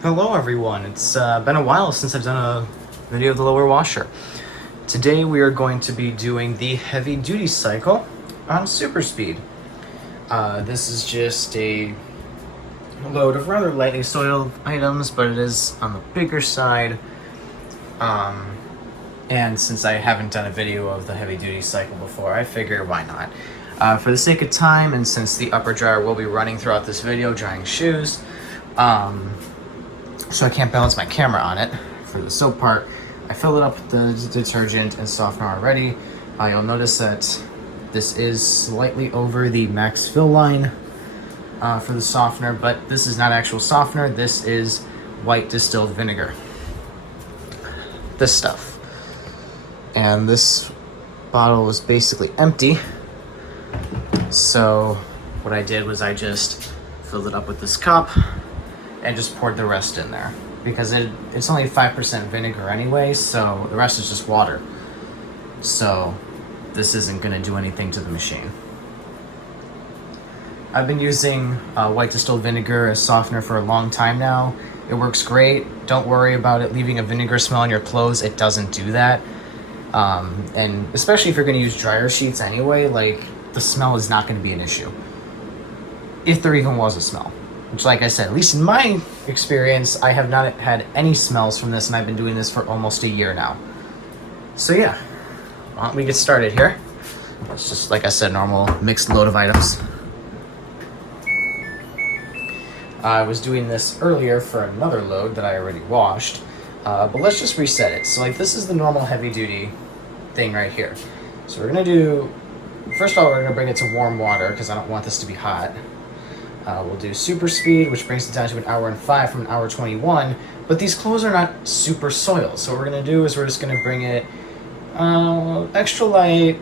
Hello everyone, it's been a while since I've done a video of the lower washer. Today we are going to be doing the heavy duty cycle on super speed. This is just a load of rather lightly soiled items, but it is on the bigger side. And since I haven't done a video of the heavy duty cycle before, I figure why not. For the sake of time, and since the upper dryer will be running throughout this video, drying shoes, so I can't balance my camera on it. For the soap part, I filled it up with the detergent and softener already. You'll notice that this is slightly over the max fill line for the softener, but this is not actual softener. This is white distilled vinegar. This stuff. And this bottle was basically empty. So what I did was I just filled it up with this cup and just poured the rest in there because it's only 5% vinegar anyway, so the rest is just water. So this isn't going to do anything to the machine. I've been using white distilled vinegar as softener for a long time now. It works great. Don't worry about it leaving a vinegar smell on your clothes. It doesn't do that. And especially if you're going to use dryer sheets anyway, like, the smell is not going to be an issue. If there even was a smell. Which, like I said, at least in my experience, I have not had any smells from this, and I've been doing this for almost a year now. So yeah, why don't we get started here? It's just, like I said, normal mixed load of items. I was doing this earlier for another load that I already washed, but let's just reset it. So like, this is the normal heavy duty thing right here. So we're gonna do, first of all, we're gonna bring it to warm water because I don't want this to be hot. We'll do super speed, which brings it down to 1 hour and 5 from 1 hour 21. But these clothes are not super soiled. So what we're going to do is we're just going to bring it extra light.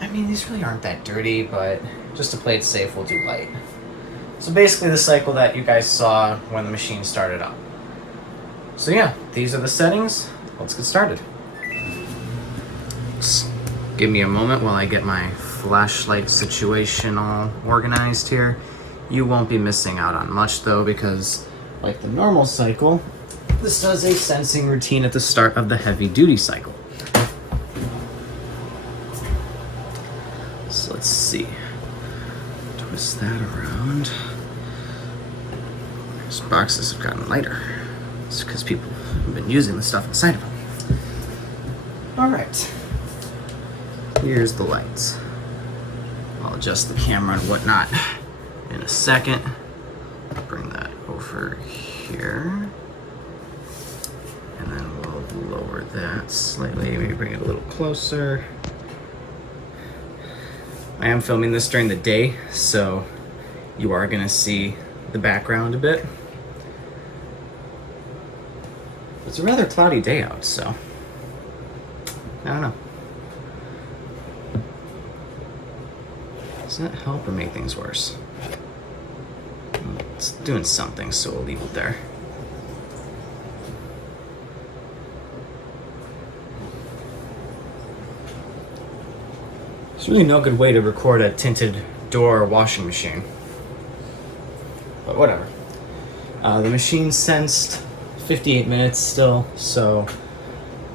I mean, these really aren't that dirty, but just to play it safe, we'll do light. So basically the cycle that you guys saw when the machine started up. So yeah, these are the settings. Let's get started. Just give me a moment while I get my flashlight situation all organized here. You won't be missing out on much though, because like the normal cycle, this does a sensing routine at the start of the heavy duty cycle. So let's see. Twist that around. These boxes have gotten lighter. It's because people have been using the stuff inside of them. Alright. Here's the lights. I'll adjust the camera and whatnot in a second. Bring that over here. And then we'll lower that slightly, maybe bring it a little closer. I am filming this during the day, so you are gonna see the background a bit. It's a rather cloudy day out, so I don't know. Does that help or make things worse? It's doing something, so we'll leave it there. There's really no good way to record a tinted door washing machine. But whatever. The machine sensed 58 minutes still, so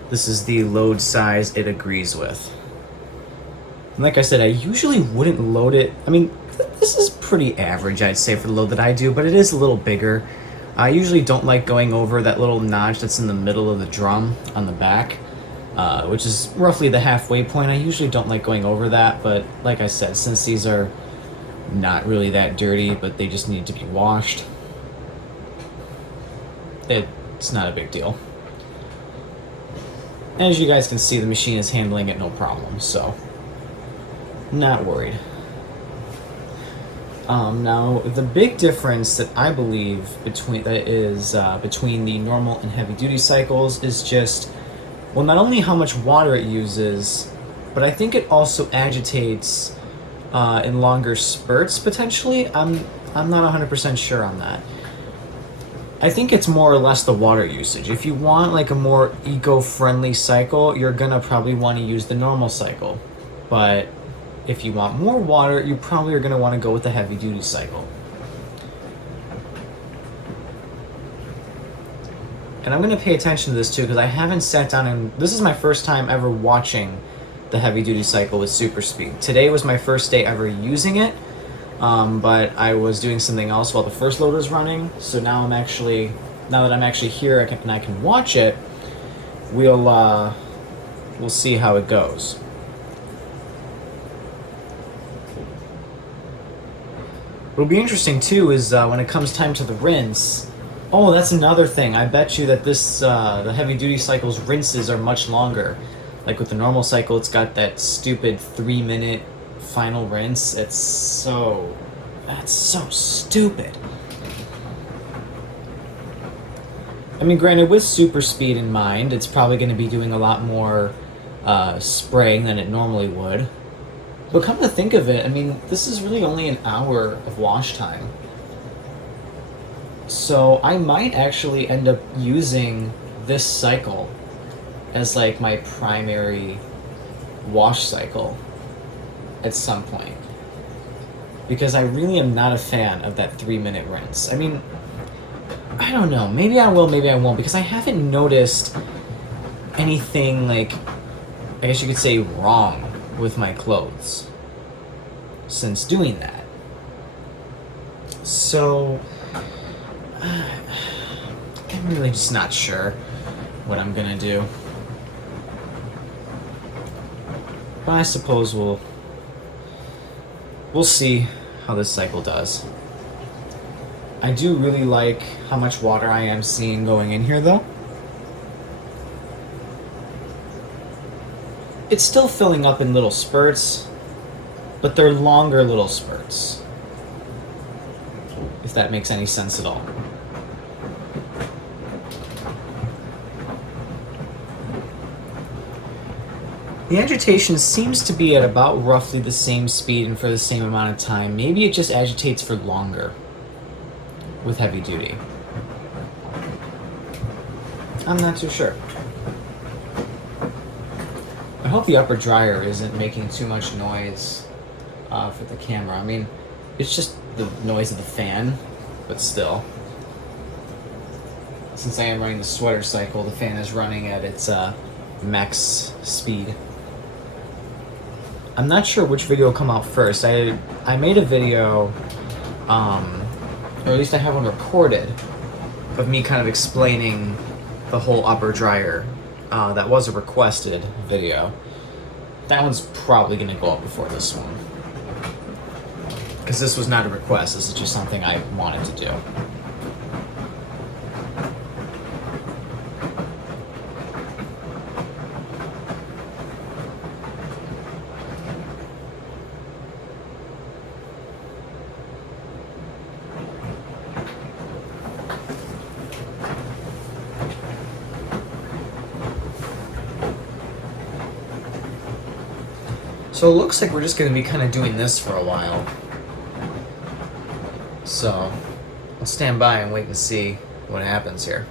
this is the load size it agrees with. And like I said, I usually wouldn't load it. I mean, this is pretty average, I'd say, for the load that I do, but it is a little bigger. I usually don't like going over that little notch that's in the middle of the drum on the back, which is roughly the halfway point. I usually don't like going over that, but like I said, since these are not really that dirty, but they just need to be washed, it's not a big deal. And as you guys can see, the machine is handling it no problem, so not worried. Now, the big difference that I believe between the normal and heavy duty cycles is just, well, not only how much water it uses, but I think it also agitates in longer spurts potentially. I'm not 100% sure on that. I think it's more or less the water usage. If you want like a more eco-friendly cycle, you're gonna probably want to use the normal cycle. But if you want more water, you probably are going to want to go with the heavy duty cycle. And I'm going to pay attention to this too, because I haven't sat down and this is my first time ever watching the heavy duty cycle with super speed. Today was my first day ever using it, but I was doing something else while the first loader was running. So now that I'm actually here, I can watch it. We'll see how it goes. What'll be interesting too is when it comes time to the rinse. Oh, that's another thing. I bet you that this the heavy duty cycle's rinses are much longer. Like with the normal cycle, it's got that stupid 3-minute final rinse. That's so stupid. I mean, granted, with super speed in mind, it's probably going to be doing a lot more spraying than it normally would. But come to think of it, I mean, this is really only an hour of wash time. So I might actually end up using this cycle as like my primary wash cycle at some point. Because I really am not a fan of that 3-minute rinse. I mean, I don't know, maybe I will, maybe I won't, because I haven't noticed anything like, I guess you could say, wrong with my clothes since doing that. So I'm really just not sure what I'm gonna do. But I suppose we'll see how this cycle does. I do really like how much water I am seeing going in here though. It's still filling up in little spurts, but they're longer little spurts. If that makes any sense at all. The agitation seems to be at about roughly the same speed and for the same amount of time. Maybe it just agitates for longer with heavy duty. I'm not too sure. I hope the upper dryer isn't making too much noise for the camera. I mean, it's just the noise of the fan, but still. Since I am running the sweater cycle, the fan is running at its max speed. I'm not sure which video will come out first. I made a video, or at least I have one recorded, of me kind of explaining the whole upper dryer. That was a requested video. That one's probably going to go up before this one. Because this was not a request, this is just something I wanted to do. So it looks like we're just going to be kind of doing this for a while. So I'll stand by and wait and see what happens here.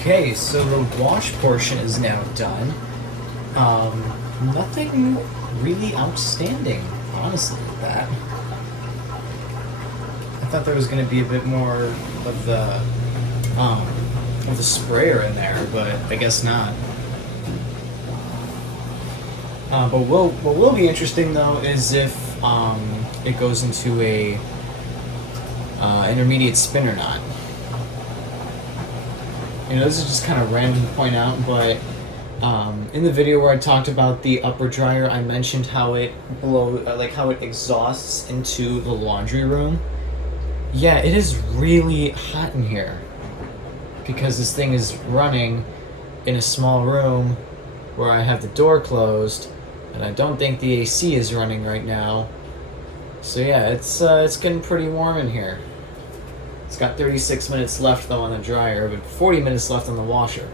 Okay, so the wash portion is now done. Nothing really outstanding, honestly, with that. I thought there was going to be a bit more of the sprayer in there, but I guess not. But what will be interesting though is if it goes into a intermediate spin or not. You know, this is just kind of random to point out, but in the video where I talked about the upper dryer, I mentioned how it how it exhausts into the laundry room. Yeah, it is really hot in here because this thing is running in a small room where I have the door closed, and I don't think the AC is running right now. So yeah, it's getting pretty warm in here. It's got 36 minutes left though on the dryer, but 40 minutes left on the washer.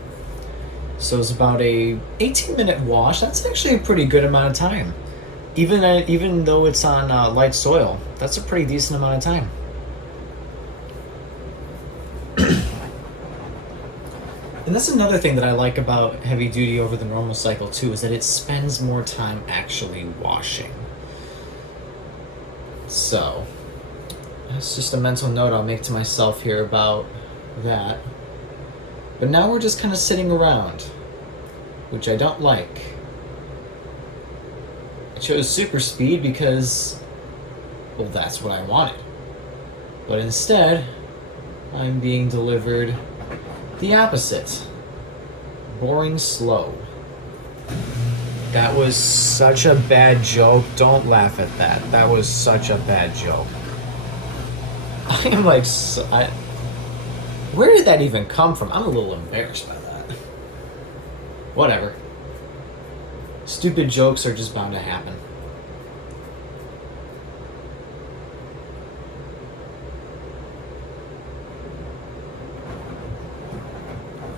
So it's about a 18-minute wash. That's actually a pretty good amount of time. Even though it's on light soil, that's a pretty decent amount of time. And that's another thing that I like about heavy duty over the normal cycle too, is that it spends more time actually washing. So that's just a mental note I'll make to myself here about that. But now we're just kind of sitting around, which I don't like. I chose super speed because, well, that's what I wanted. But instead, I'm being delivered the opposite. Boring slow. That was such a bad joke. Don't laugh at that. That was such a bad joke. I am like, where did that even come from? I'm a little embarrassed by that. Whatever. Stupid jokes are just bound to happen.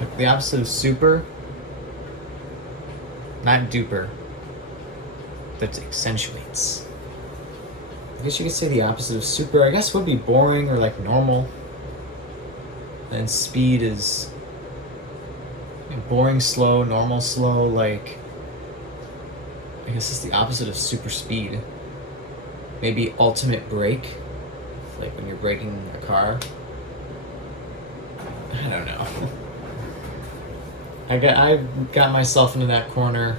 Like the opposite of super, not duper. That accentuates. I guess you could say the opposite of super, I guess, would be boring or like normal. And speed is boring slow, normal slow, like I guess it's the opposite of super speed. Maybe ultimate brake, like when you're braking a car. I don't know. I got myself into that corner.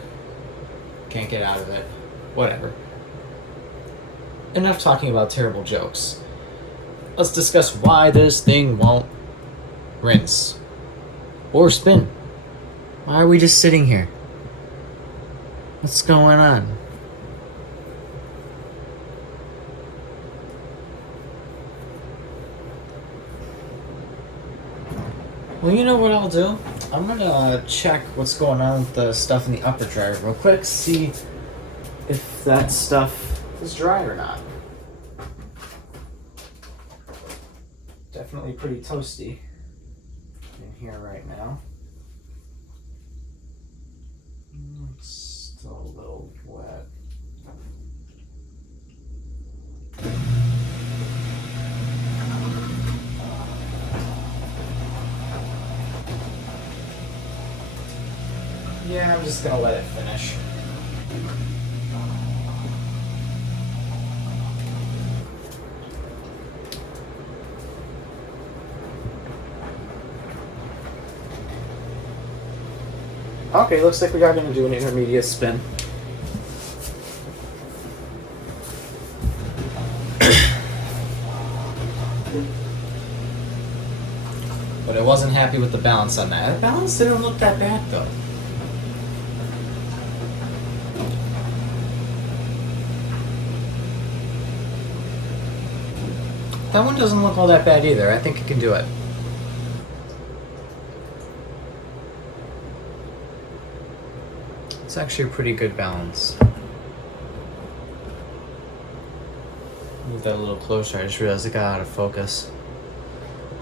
Can't get out of it. Whatever. Enough talking about terrible jokes. Let's discuss why this thing won't rinse or spin. Why are we just sitting here? What's going on? Well, you know what I'll do? I'm gonna check what's going on with the stuff in the upper dryer real quick, see if that stuff is dry or not. Definitely pretty toasty in here right now. It's still a little wet. Yeah, I'm just gonna let it finish. Okay, looks like we are gonna do an intermediate spin. But I wasn't happy with the balance on that. The balance didn't look that bad though. That one doesn't look all that bad either. I think it can do it. It's actually a pretty good balance. Move that a little closer. I just realized it got out of focus.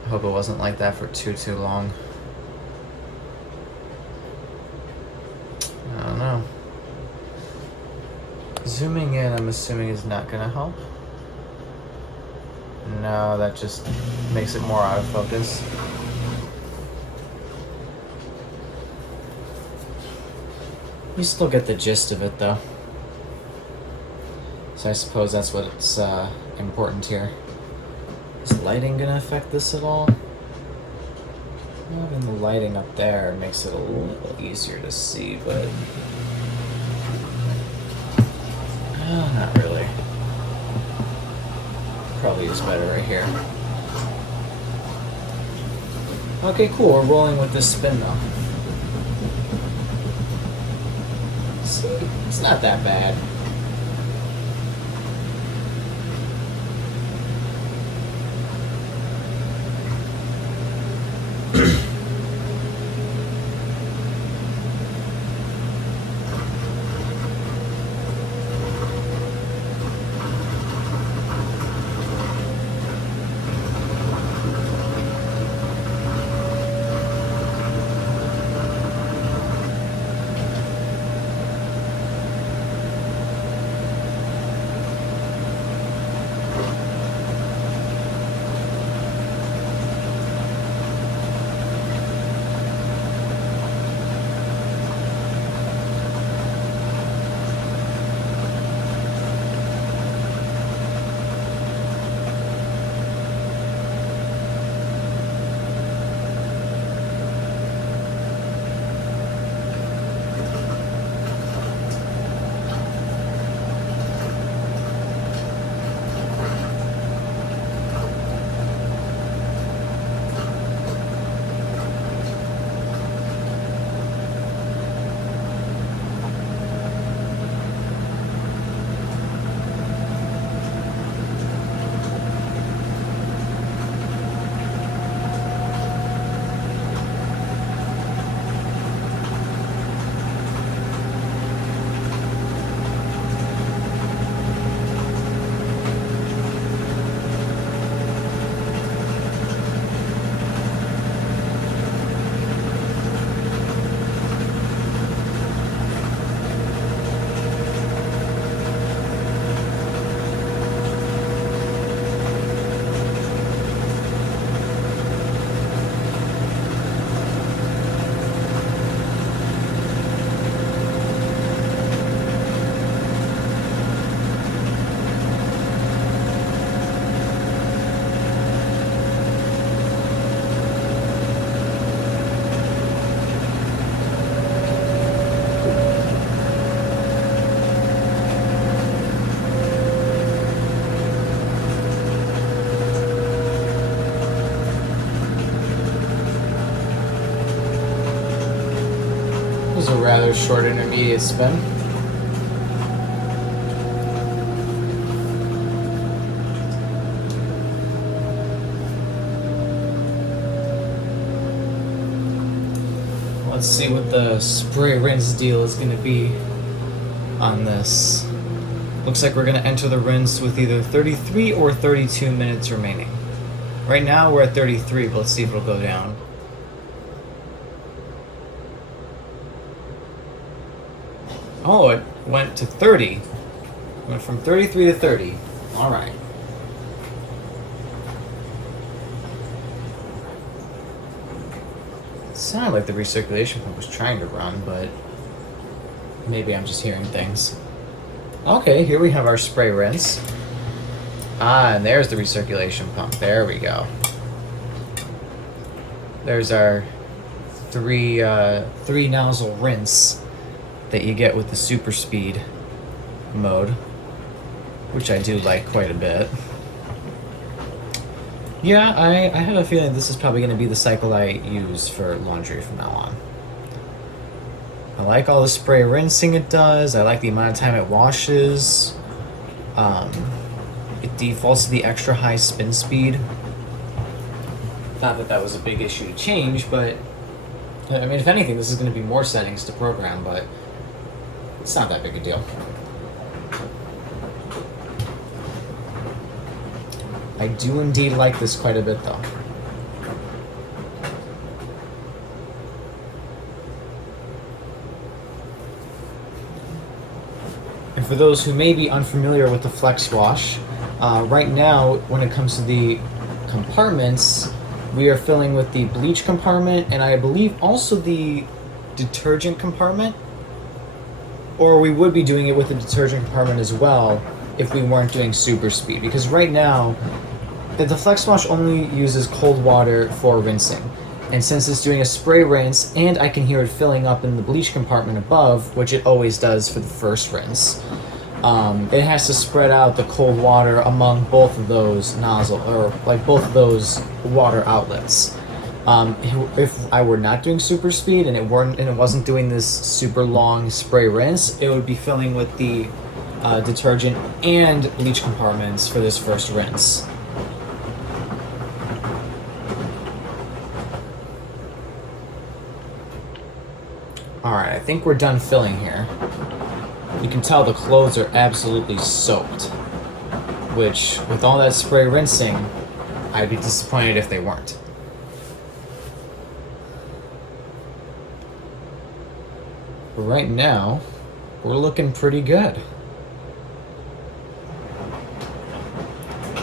I hope it wasn't like that for too long. I don't know. Zooming in, I'm assuming, is not gonna help. No, that just makes it more out of focus. You still get the gist of it though. So I suppose that's what's important here. Is lighting gonna affect this at all? Having the lighting up there makes it a little easier to see, but not really. Probably is better right here. Okay, cool. We're rolling with this spin though. See, it's not that bad. a rather short intermediate spin. Let's see what the spray rinse deal is going to be on this. Looks like we're going to enter the rinse with either 33 or 32 minutes remaining. Right now we're at 33, but let's see if it'll go down. Oh, it went to 30. Went from 33 to 30. All right. It sounded like the recirculation pump was trying to run, but maybe I'm just hearing things. Okay, here we have our spray rinse. Ah, and there's the recirculation pump. There we go. There's our three nozzle rinse that you get with the super speed mode, which I do like quite a bit. Yeah, I have a feeling this is probably going to be the cycle I use for laundry from now on. I like all the spray rinsing it does. I like the amount of time it washes. It defaults to the extra high spin speed. Not that that was a big issue to change, but I mean, if anything, this is going to be more settings to program, but it's not that big a deal. I do indeed like this quite a bit, though. And for those who may be unfamiliar with the Flexwash, right now, when it comes to the compartments, we are filling with the bleach compartment, and I believe also the detergent compartment. Or we would be doing it with the detergent compartment as well if we weren't doing super speed. Because right now, the Flexwash only uses cold water for rinsing. And since it's doing a spray rinse, and I can hear it filling up in the bleach compartment above, which it always does for the first rinse, it has to spread out the cold water among both of those nozzle, or like both of those water outlets. If I were not doing super speed and it wasn't doing this super long spray rinse, it would be filling with the detergent and bleach compartments for this first rinse. Alright, I think we're done filling here. You can tell the clothes are absolutely soaked, which, with all that spray rinsing, I'd be disappointed if they weren't. But right now, we're looking pretty good.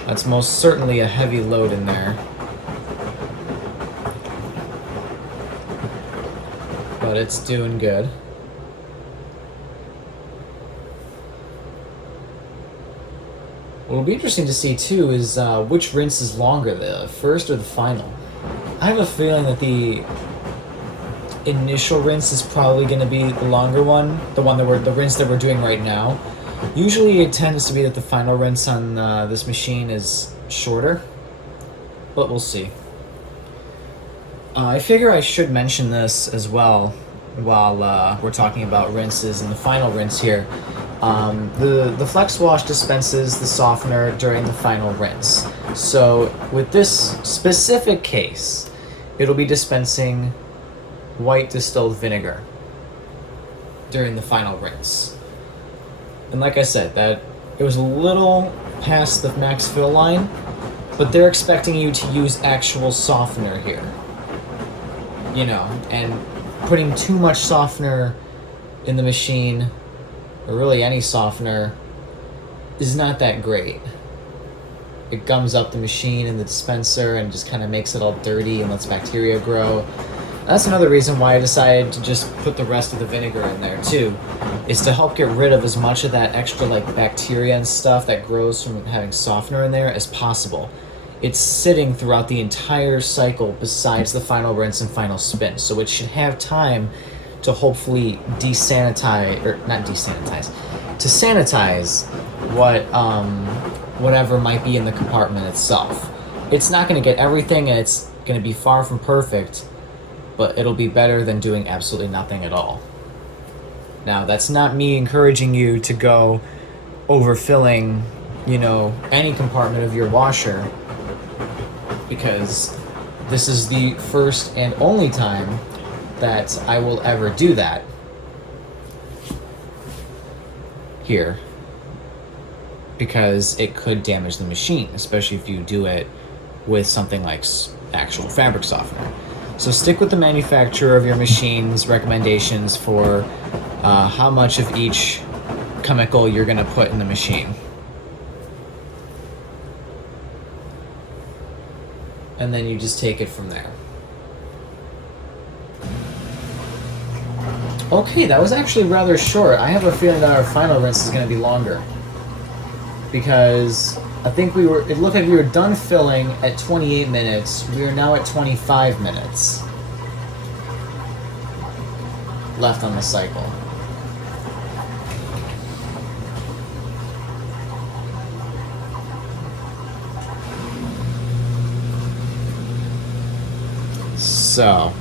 That's most certainly a heavy load in there. But it's doing good. What'll be interesting to see too is which rinse is longer, the first or the final. I have a feeling that the initial rinse is probably going to be the longer one, the rinse that we're doing right now. Usually it tends to be that the final rinse on this machine is shorter, but we'll see. I figure I should mention this as well while we're talking about rinses and the final rinse here. The Flexwash dispenses the softener during the final rinse. So with this specific case, it'll be dispensing white distilled vinegar during the final rinse. And like I said, that it was a little past the max fill line, but they're expecting you to use actual softener here. You know, and putting too much softener in the machine, or really any softener, is not that great. It gums up the machine and the dispenser and just kind of makes it all dirty and lets bacteria grow. That's another reason why I decided to just put the rest of the vinegar in there too, is to help get rid of as much of that extra like bacteria and stuff that grows from having softener in there as possible. It's sitting throughout the entire cycle besides the final rinse and final spin, so it should have time to hopefully sanitize whatever might be in the compartment itself. It's not going to get everything, and it's going to be far from perfect, but it'll be better than doing absolutely nothing at all. Now, that's not me encouraging you to go overfilling, any compartment of your washer, because this is the first and only time that I will ever do that here, because it could damage the machine, especially if you do it with something like actual fabric softener. So stick with the manufacturer of your machine's recommendations for how much of each chemical you're going to put in the machine. And then you just take it from there. Okay, that was actually rather short. I have a feeling that our final rinse is going to be longer, because I think it looked like we were done filling at 28 minutes. We are now at 25 minutes left on the cycle. So,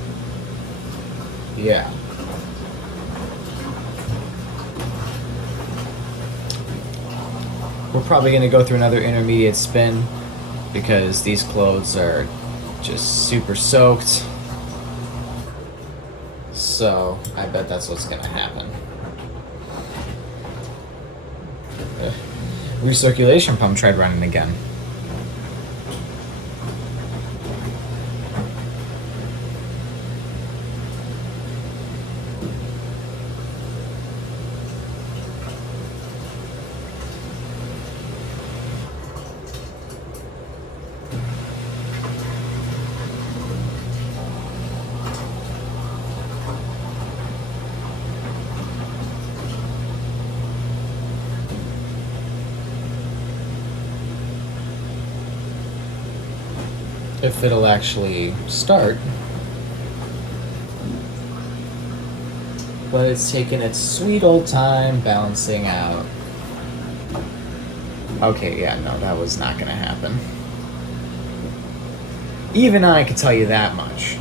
yeah. We're probably going to go through another intermediate spin because these clothes are just super soaked. So, I bet that's what's going to happen. Recirculation pump tried running again. If it'll actually start. But it's taking its sweet old time balancing out. Okay, yeah, no, that was not gonna happen. Even I could tell you that much.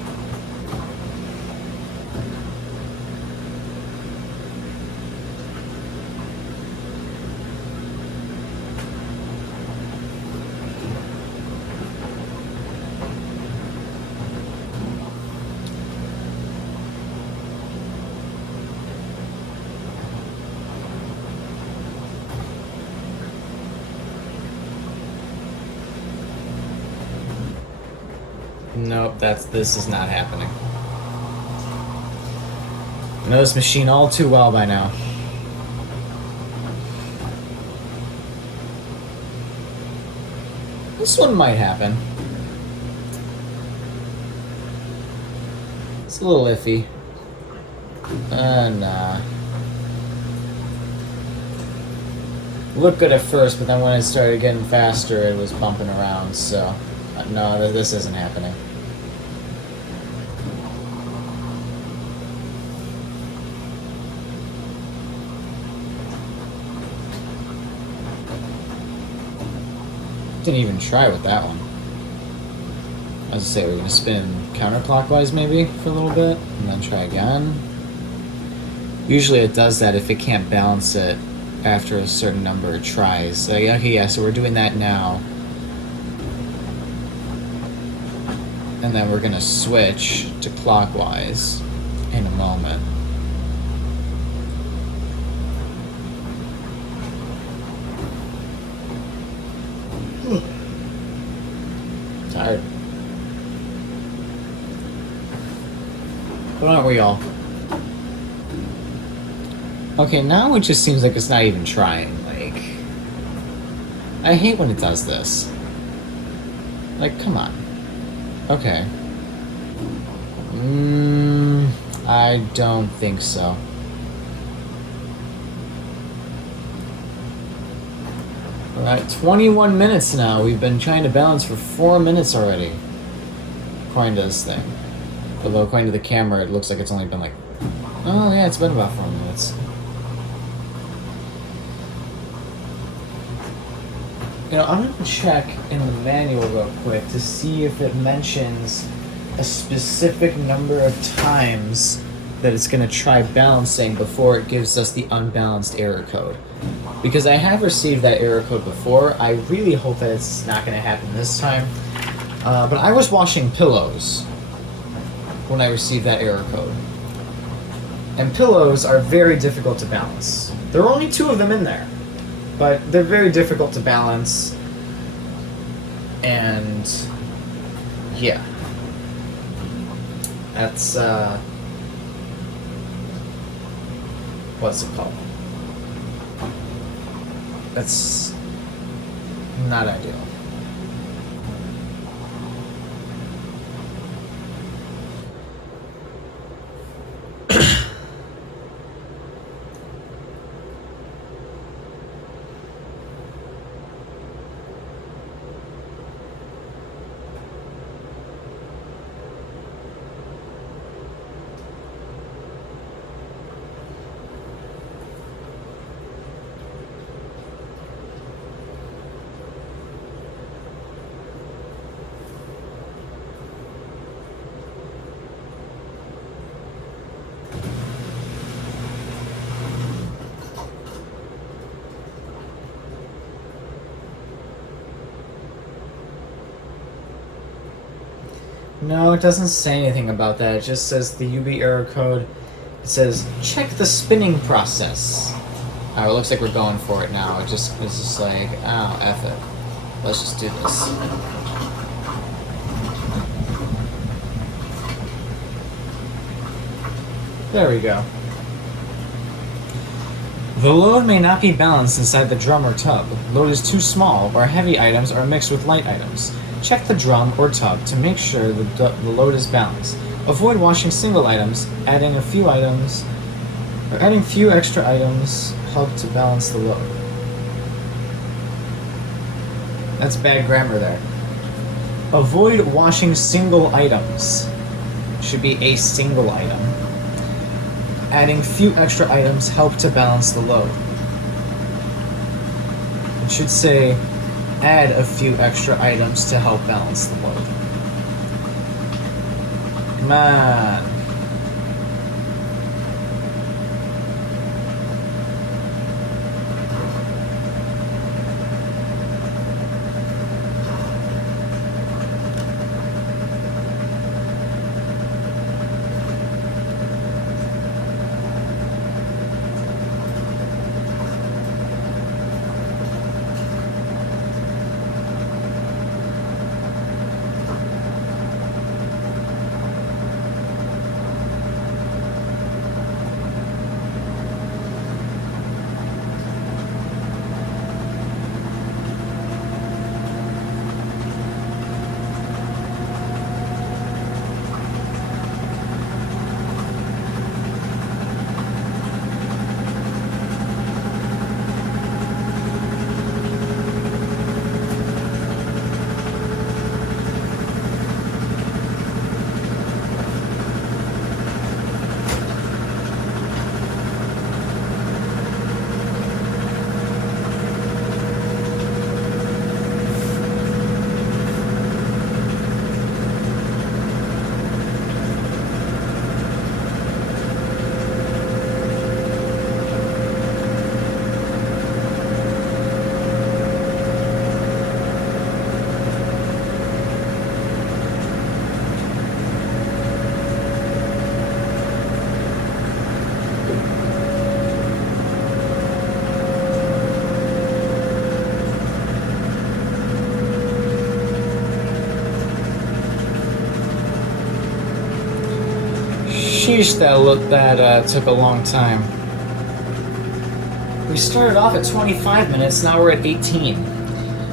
Nope, this is not happening. I know this machine all too well by now. This one might happen. It's a little iffy. Nah. Looked good at first, but then when it started getting faster, it was bumping around, so... no, this isn't happening. Didn't even try with that one. I was gonna say, we're gonna spin counterclockwise maybe for a little bit, and then try again. Usually it does that if it can't balance it after a certain number of tries. So, okay, yeah, so we're doing that now. And then we're gonna switch to clockwise in a moment. Tired. But aren't we all? Okay, now it just seems like it's not even trying. Like, I hate when it does this. Like, come on. Okay. I don't think so. We're at 21 minutes now. We've been trying to balance for 4 minutes already, according to this thing. Although according to the camera, it looks like it's only been like... oh yeah, it's been about 4 minutes. I'm going to check in the manual real quick to see if it mentions a specific number of times that it's going to try balancing before it gives us the unbalanced error code. Because I have received that error code before, I really hope that it's not going to happen this time. But I was washing pillows when I received that error code. And pillows are very difficult to balance. There are only 2 of them in there, but they're very difficult to balance. And yeah, that's what's it called? That's not ideal. No, it doesn't say anything about that. It just says the UB error code. It says, check the spinning process. Alright, it looks like we're going for it now. It's just like, oh, F it. Let's just do this. There we go. The load may not be balanced inside the drum or tub. Load is too small, or heavy items are mixed with light items. Check the drum or tub to make sure the load is balanced. Avoid washing single items. Adding few extra items help to balance the load. That's bad grammar there. Avoid washing single items. Should be a single item. Adding few extra items help to balance the load. It should say add a few extra items to help balance the load. Come on. Sheesh, that took a long time. We started off at 25 minutes, now we're at 18.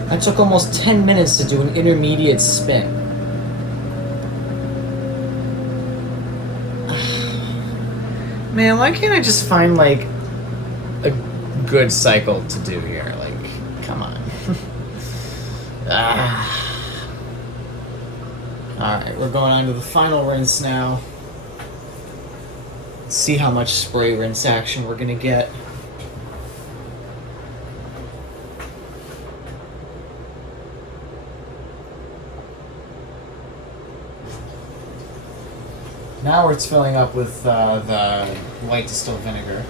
That took almost 10 minutes to do an intermediate spin. Man, why can't I just find, like, a good cycle to do here? Like, come on. Alright, we're going on to the final rinse now. Let's see how much spray rinse action we're gonna get. Now it's filling up with the light distilled vinegar.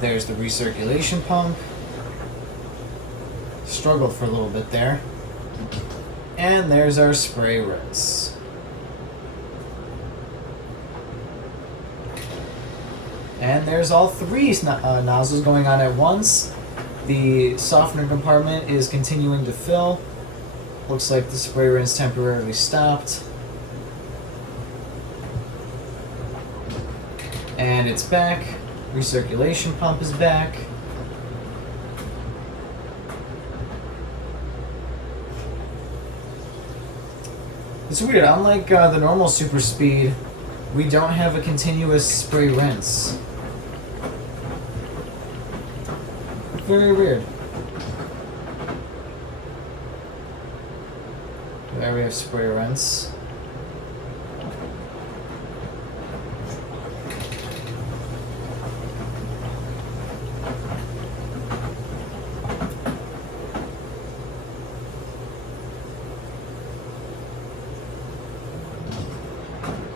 There's the recirculation pump. Struggled for a little bit there. And there's our spray rinse. And there's all three nozzles going on at once. The softener compartment is continuing to fill. Looks like the spray rinse temporarily stopped. And it's back. Recirculation pump is back. It's weird, unlike the normal super speed, we don't have a continuous spray rinse. Very weird. There we have spray rinse.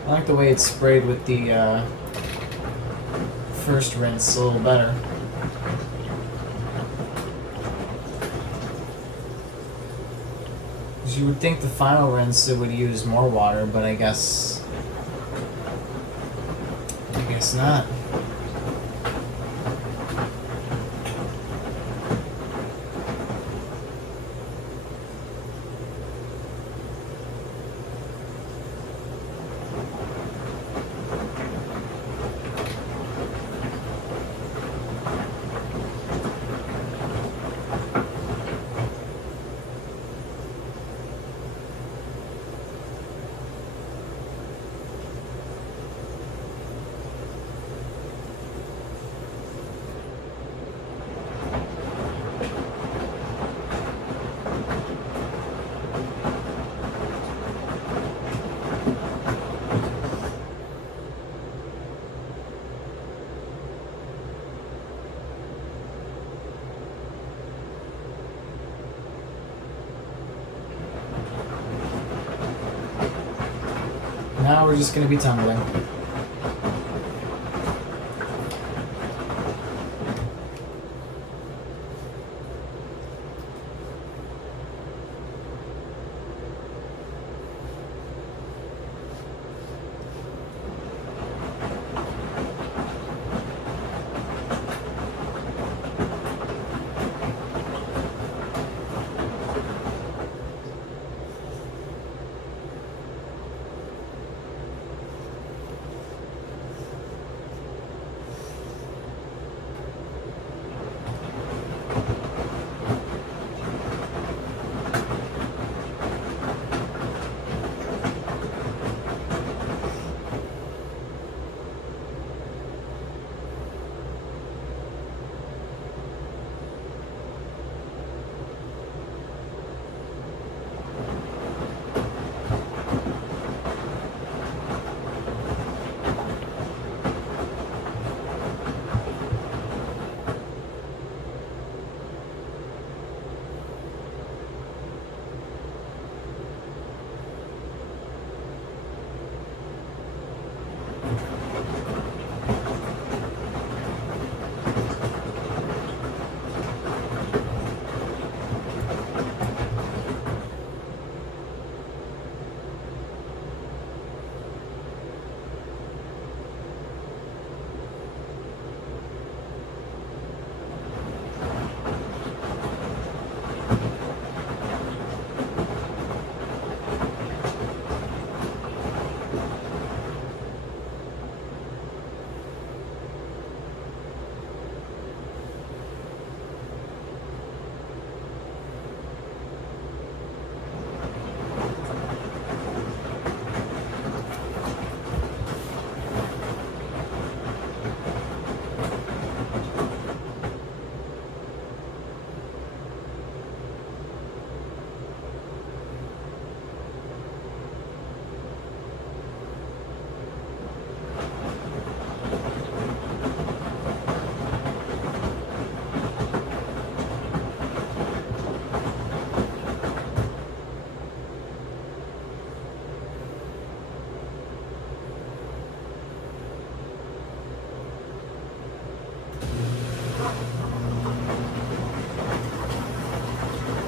I like the way it's sprayed with the first rinse a little better. You would think the final rinse it would use more water, but I guess not. Now we're just going to be tumbling.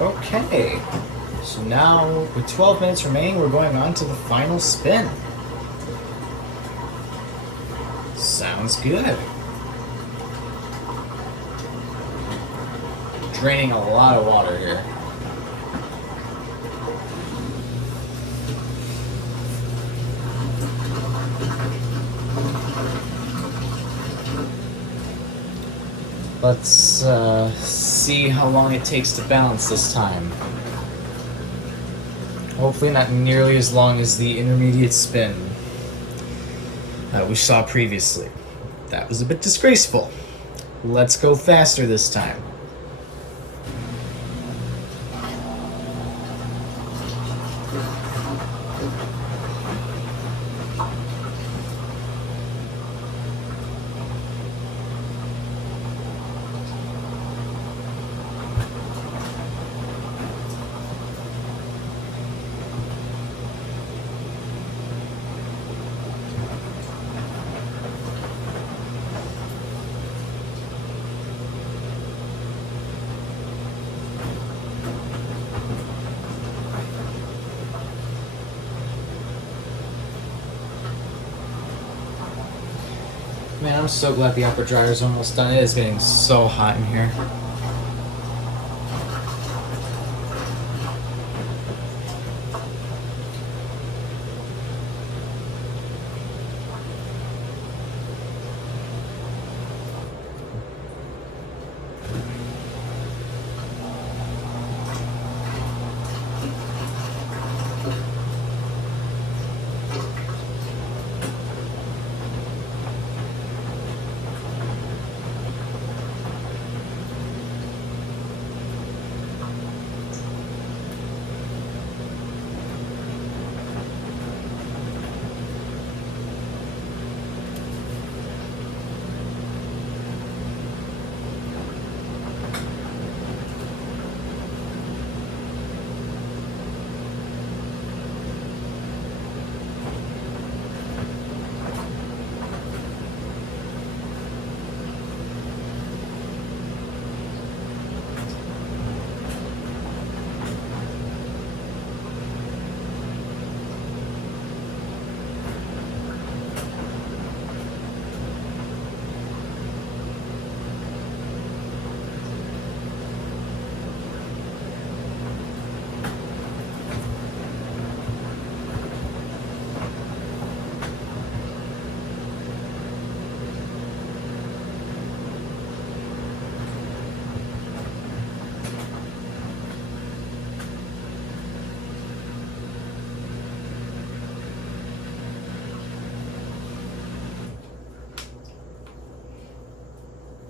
Okay, so now with 12 minutes remaining, we're going on to the final spin. Sounds good. Draining a lot of water here. Let's see how long it takes to balance this time. Hopefully not nearly as long as the intermediate spin that we saw previously. That was a bit disgraceful. Let's go faster this time. Man, I'm so glad the upper dryer's almost done. It is getting so hot in here.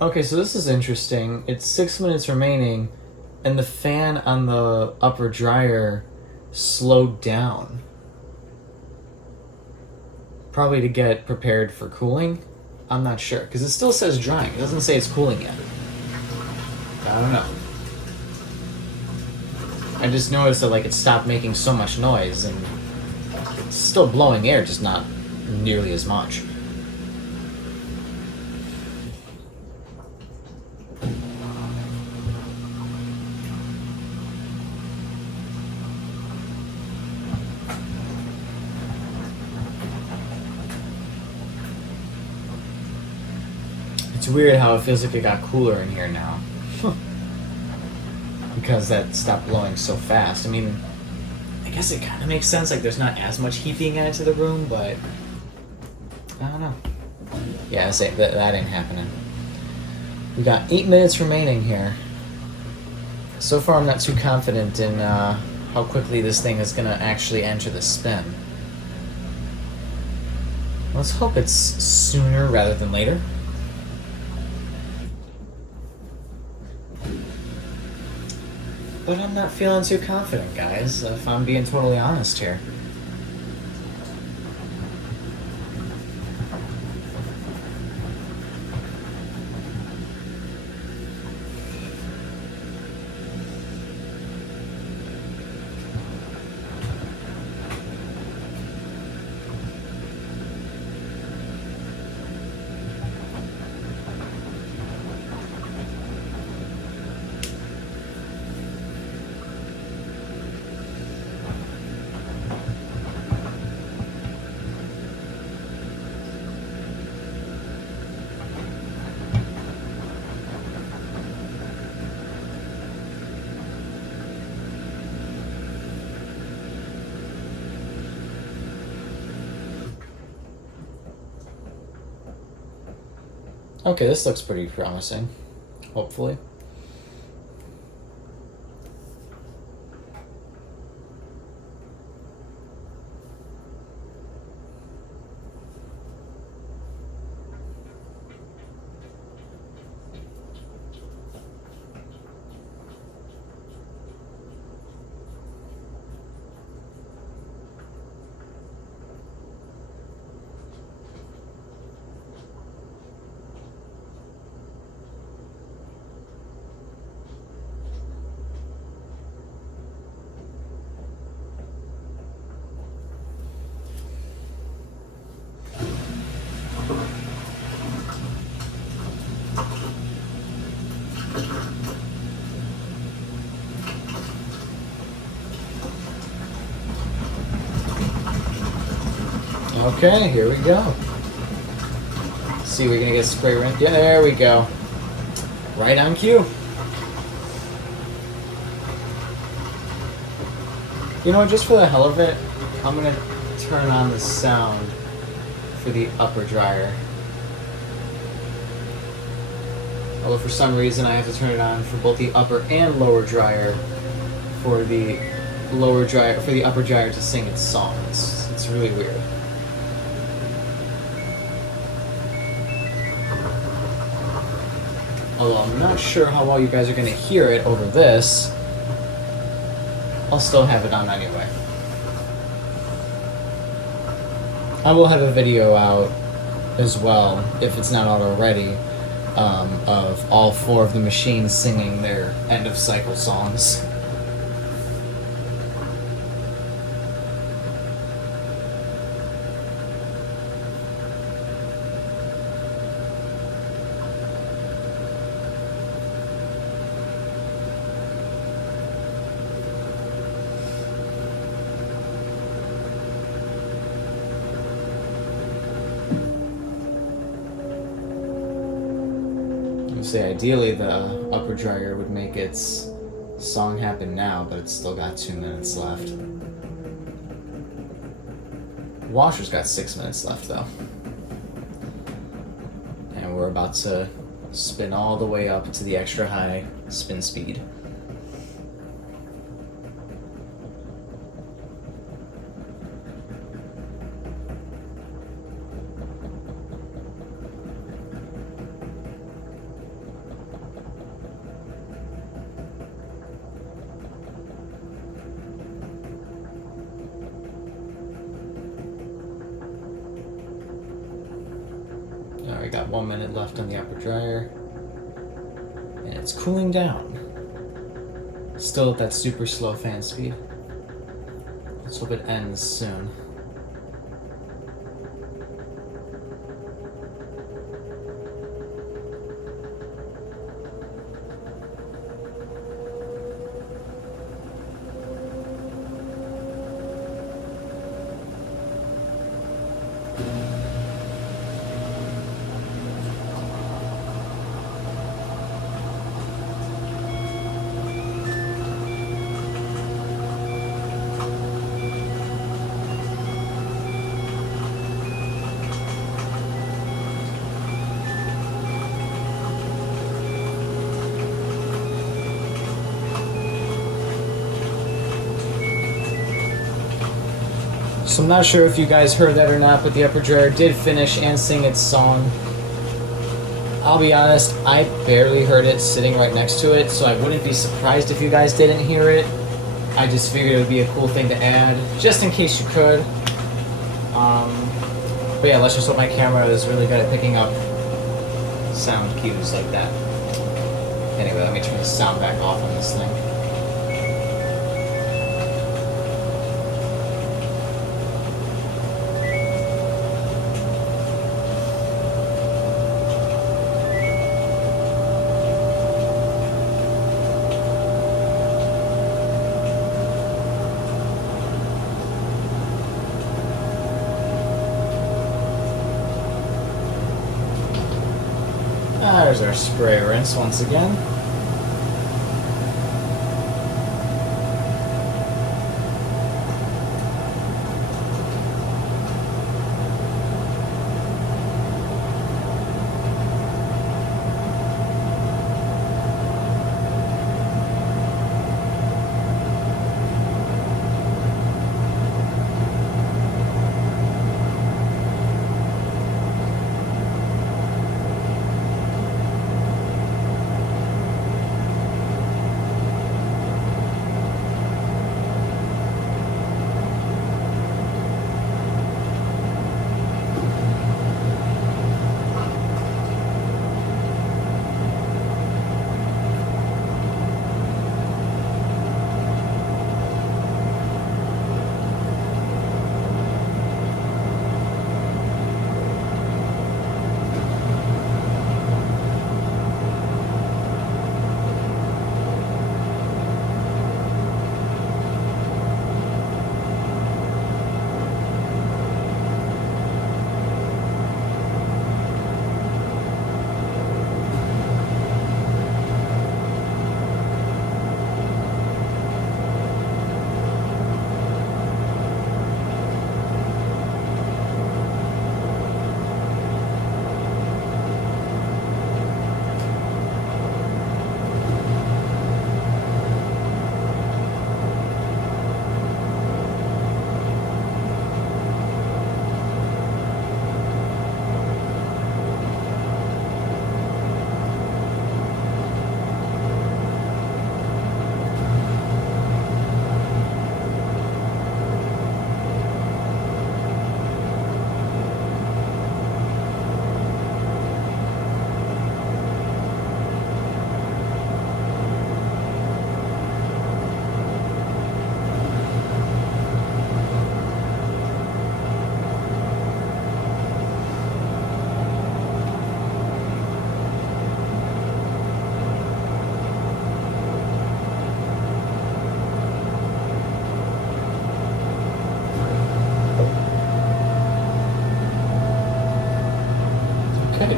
Okay, so this is interesting. It's 6 minutes remaining, and the fan on the upper dryer slowed down. Probably to get prepared for cooling. I'm not sure, because it still says drying. It doesn't say it's cooling yet. I don't know. I just noticed that like it stopped making so much noise, and it's still blowing air, just not nearly as much. It's weird how it feels like it got cooler in here now. Because that stopped blowing so fast. I mean, I guess it kind of makes sense, like there's not as much heat being added to the room, but I don't know. Yeah, that ain't happening. We got 8 minutes remaining here. So far I'm not too confident in how quickly this thing is going to actually enter the spin. Let's hope it's sooner rather than later. But I'm not feeling too confident, guys, if I'm being totally honest here. Okay, this looks pretty promising, hopefully. Okay, here we go. See, we're gonna get spray rinse. Yeah, there we go. Right on cue. You know, just for the hell of it, I'm gonna turn on the sound for the upper dryer. Although for some reason I have to turn it on for both the upper and lower dryer for the upper dryer to sing its song. It's really weird. Although I'm not sure how well you guys are going to hear it over this, I'll still have it on anyway. I will have a video out as well, if it's not out already, of all 4 of the machines singing their end of cycle songs. Say ideally the upper dryer would make its song happen now, but it's still got 2 minutes left. The washer's got 6 minutes left though. And we're about to spin all the way up to the extra high spin speed. Alright, got 1 minute left on the upper dryer. And it's cooling down. Still at that super slow fan speed. Let's hope it ends soon. So I'm not sure if you guys heard that or not, but the upper dryer did finish and sing its song. I'll be honest, I barely heard it sitting right next to it, so I wouldn't be surprised if you guys didn't hear it. I just figured it would be a cool thing to add, just in case you could. But yeah, let's just hope my camera is really good at picking up sound cues like that. Anyway, let me turn the sound back off on this thing. There's our spray rinse once again.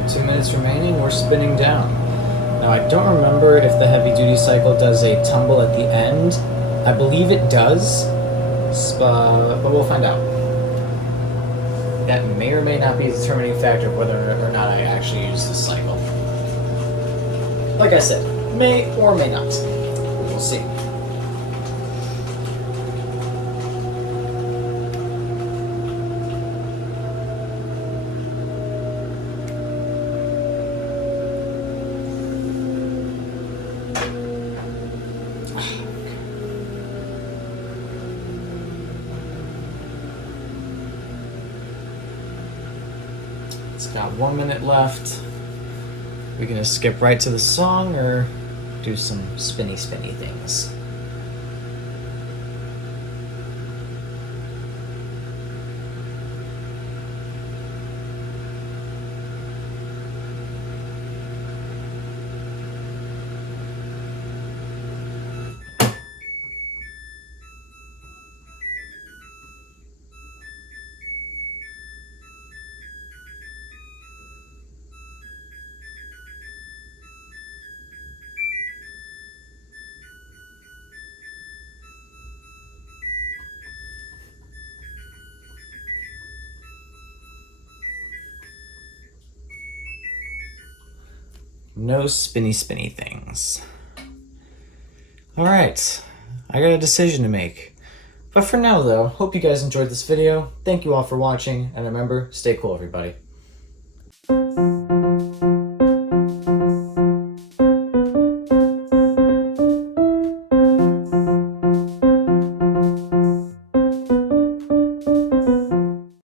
2 minutes remaining, we're spinning down. Now I don't remember if the heavy duty cycle does a tumble at the end. I believe it does, but we'll find out. That may or may not be a determining factor of whether or not I actually use this cycle. Like I said, may or may not. We'll see. It's got 1 minute left. We're gonna skip right to the song or do some spinny things. No spinny things. Alright, I got a decision to make. But for now though, hope you guys enjoyed this video. Thank you all for watching, and remember, stay cool everybody.